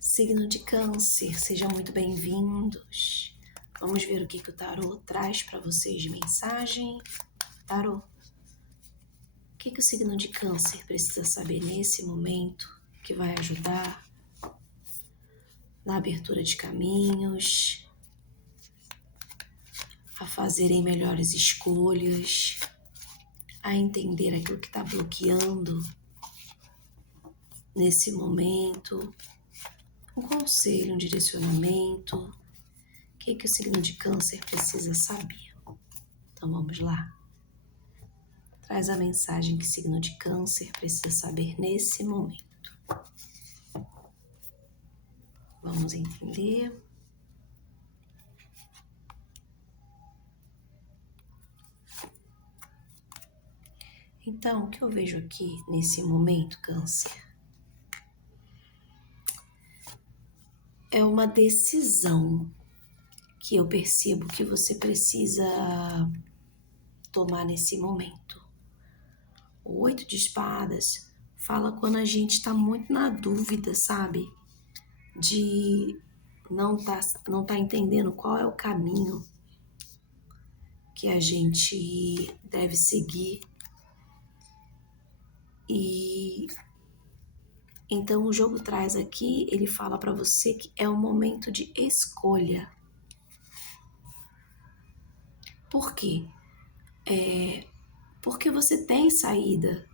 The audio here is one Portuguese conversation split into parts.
Signo de Câncer, sejam muito bem-vindos. Vamos ver o que o tarô traz para vocês de mensagem. Tarô, o que o signo de Câncer precisa saber nesse momento que vai ajudar na abertura de caminhos, a fazerem melhores escolhas, a entender aquilo que está bloqueando nesse momento, um conselho, um direcionamento. O que o signo de Câncer precisa saber? Então vamos lá. Traz a mensagem que o signo de Câncer precisa saber nesse momento. Vamos entender. Então, o que eu vejo aqui nesse momento, Câncer, é uma decisão que eu percebo que você precisa tomar nesse momento. O 8 de espadas fala quando a gente está muito na dúvida, sabe? De não tá entendendo qual é o caminho que a gente deve seguir. E então o jogo traz aqui, ele fala para você que é um momento de escolha. Por quê? Porque você tem saída.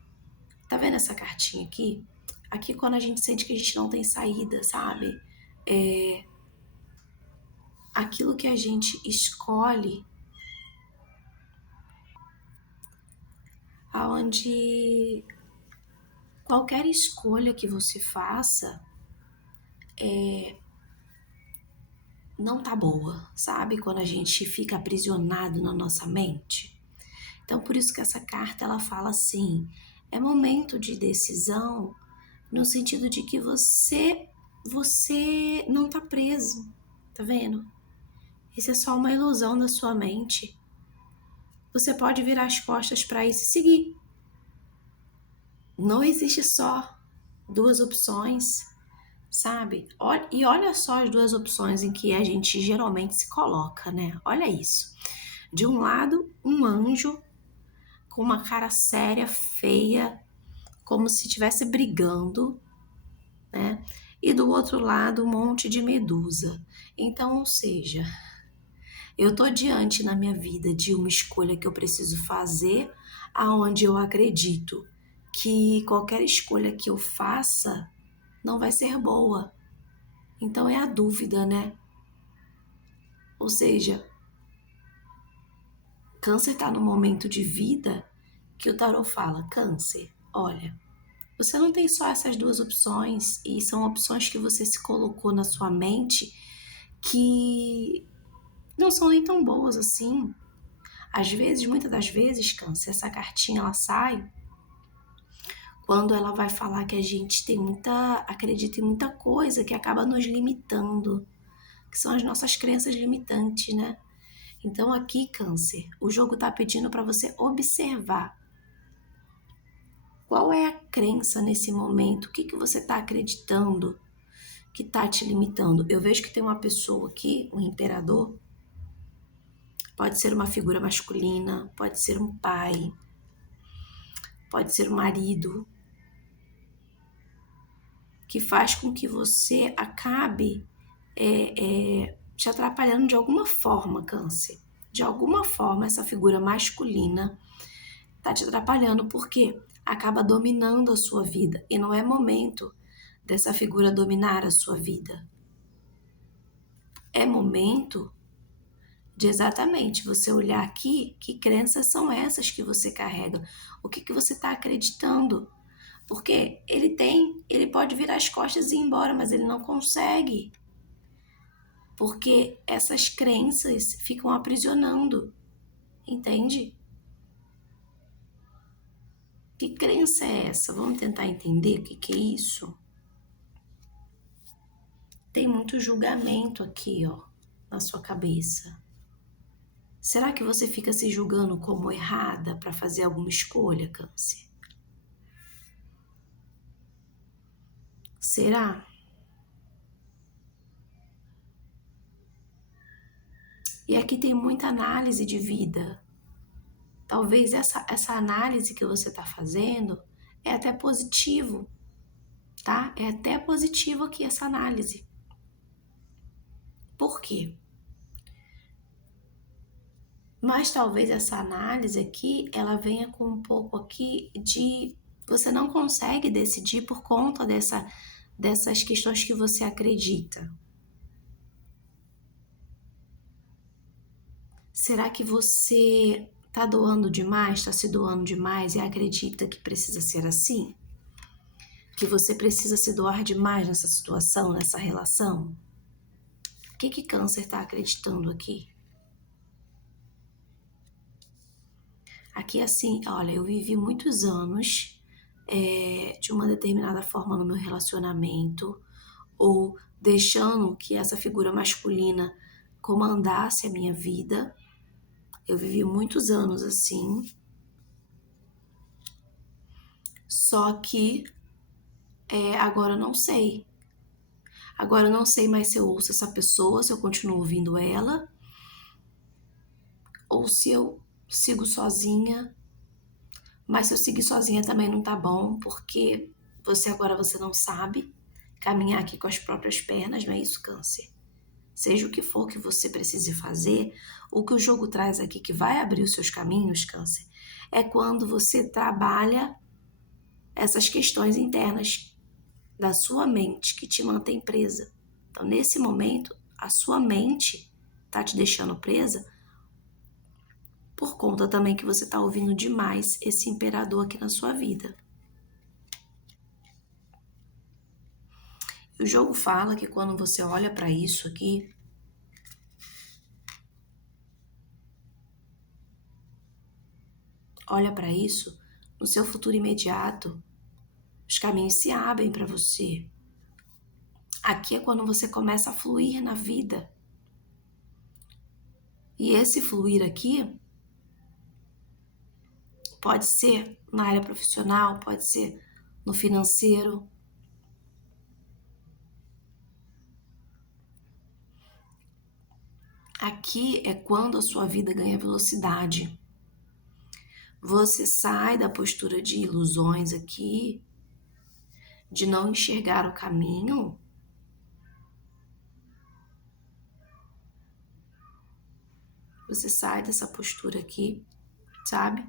Tá vendo essa cartinha aqui? Aqui quando a gente sente que a gente não tem saída, sabe? Aquilo que a gente escolhe, aonde qualquer escolha que você faça não tá boa, sabe? Quando a gente fica aprisionado na nossa mente. Então, por isso que essa carta, ela fala assim, é momento de decisão no sentido de que você não tá preso, tá vendo? Isso é só uma ilusão da sua mente. Você pode virar as costas para isso e seguir. Não existe só duas opções, sabe? E olha só as duas opções em que a gente geralmente se coloca, né? Olha isso. De um lado, um anjo com uma cara séria, feia, como se estivesse brigando, né? E do outro lado, um monte de medusa. Então, ou seja, eu tô diante na minha vida de uma escolha que eu preciso fazer, aonde eu acredito que qualquer escolha que eu faça não vai ser boa. Então é a dúvida, né? Ou seja, Câncer tá num momento de vida que o tarô fala, Câncer, olha, você não tem só essas duas opções, e são opções que você se colocou na sua mente que não são nem tão boas assim. Às vezes, muitas das vezes, Câncer, essa cartinha ela sai quando ela vai falar que a gente acredita em muita coisa que acaba nos limitando, que são as nossas crenças limitantes, né? Então aqui, Câncer, o jogo tá pedindo para você observar qual é a crença nesse momento, o que você tá acreditando que tá te limitando. Eu vejo que tem uma pessoa aqui, um imperador, pode ser uma figura masculina, pode ser um pai, pode ser um marido, que faz com que você acabe te atrapalhando de alguma forma, Câncer. De alguma forma, essa figura masculina tá te atrapalhando, porque acaba dominando a sua vida. E não é momento dessa figura dominar a sua vida. É momento de exatamente você olhar aqui que crenças são essas que você carrega. O que você está acreditando. Porque ele pode virar as costas e ir embora, mas ele não consegue. Porque essas crenças ficam aprisionando, entende? Que crença é essa? Vamos tentar entender o que é isso? Tem muito julgamento aqui, ó, na sua cabeça. Será que você fica se julgando como errada para fazer alguma escolha, Câncer? Será? E aqui tem muita análise de vida. Talvez essa análise que você está fazendo é até positivo, tá? É até positivo aqui essa análise. Por quê? Mas talvez essa análise aqui, ela venha com um pouco aqui de você não consegue decidir por conta dessas questões que você acredita. Será que você está doando demais, está se doando demais e acredita que precisa ser assim? Que você precisa se doar demais nessa situação, nessa relação? O que Câncer está acreditando aqui? Aqui assim, olha, eu vivi muitos anos de uma determinada forma no meu relacionamento, ou deixando que essa figura masculina comandasse a minha vida. Eu vivi muitos anos assim, só que agora eu não sei. Agora eu não sei mais se eu ouço essa pessoa, se eu continuo ouvindo ela, ou se eu sigo sozinha. Mas se eu seguir sozinha também não tá bom, porque você não sabe caminhar aqui com as próprias pernas, não é isso, Câncer? Seja o que for que você precise fazer, o que o jogo traz aqui que vai abrir os seus caminhos, Câncer, é quando você trabalha essas questões internas da sua mente que te mantém presa. Então, nesse momento, a sua mente tá te deixando presa por conta também que você está ouvindo demais esse imperador aqui na sua vida. E o jogo fala que quando você olha para isso aqui, no seu futuro imediato, os caminhos se abrem para você. Aqui é quando você começa a fluir na vida. E esse fluir aqui pode ser na área profissional, pode ser no financeiro. Aqui é quando a sua vida ganha velocidade. Você sai da postura de ilusões aqui, de não enxergar o caminho. Você sai dessa postura aqui, sabe?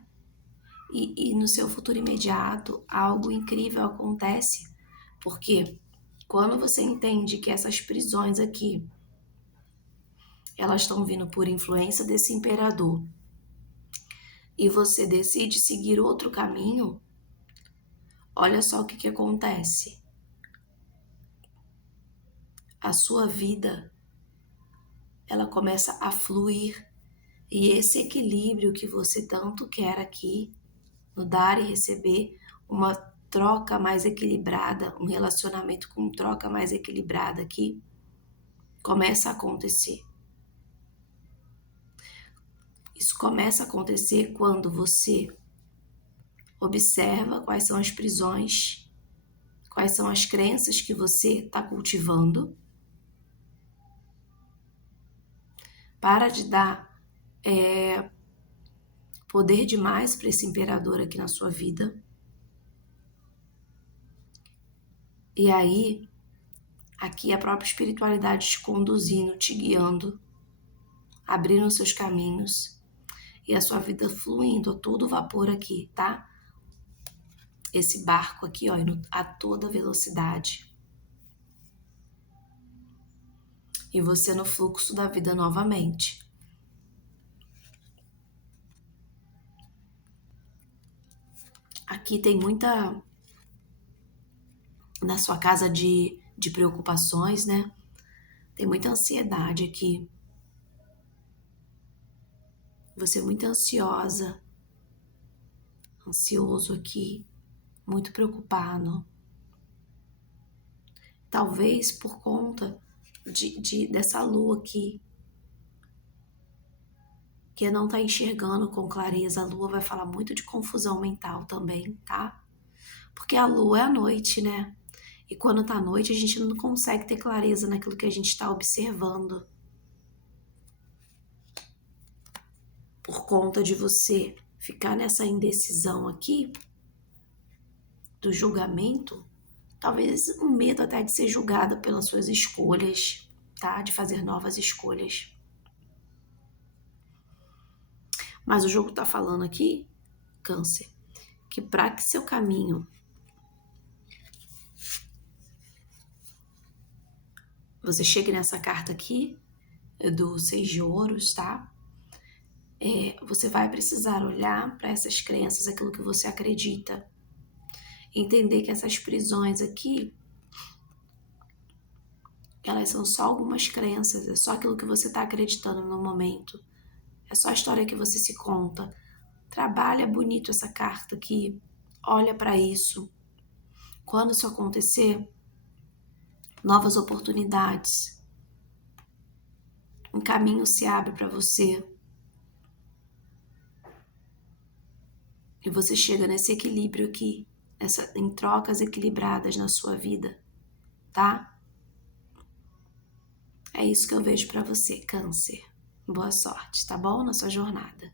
E no seu futuro imediato, algo incrível acontece. Porque quando você entende que essas prisões aqui, elas estão vindo por influência desse imperador, e você decide seguir outro caminho, olha só o que acontece. A sua vida, ela começa a fluir. E esse equilíbrio que você tanto quer aqui, no dar e receber, uma troca mais equilibrada, um relacionamento com troca mais equilibrada aqui, começa a acontecer. Isso começa a acontecer quando você observa quais são as prisões, quais são as crenças que você está cultivando. Para de dar poder demais para esse imperador aqui na sua vida. E aí, aqui a própria espiritualidade te conduzindo, te guiando, abrindo seus caminhos e a sua vida fluindo a todo vapor aqui, tá? Esse barco aqui, ó, indo a toda velocidade. E você no fluxo da vida novamente. Aqui tem muita, na sua casa de preocupações, né? Tem muita ansiedade aqui. Você é muito ansiosa, ansioso aqui, muito preocupado. Talvez por conta dessa lua aqui, que não tá enxergando com clareza. A lua vai falar muito de confusão mental também, tá? Porque a lua é a noite, né? E quando tá à noite, a gente não consegue ter clareza naquilo que a gente está observando. por conta de você ficar nessa indecisão aqui do julgamento, talvez um medo até de ser julgado pelas suas escolhas, tá? De fazer novas escolhas. Mas o jogo tá falando aqui, Câncer, que para que seu caminho você chegue nessa carta aqui do 6 de ouros, tá? Você vai precisar olhar para essas crenças, aquilo que você acredita. Entender que essas prisões aqui, elas são só algumas crenças, é só aquilo que você está acreditando no momento. É só a história que você se conta. Trabalha bonito essa carta aqui, olha para isso. Quando isso acontecer, novas oportunidades, um caminho se abre para você. E você chega nesse equilíbrio aqui, em trocas equilibradas na sua vida, tá? É isso que eu vejo para você, Câncer. Boa sorte, tá bom? Na sua jornada.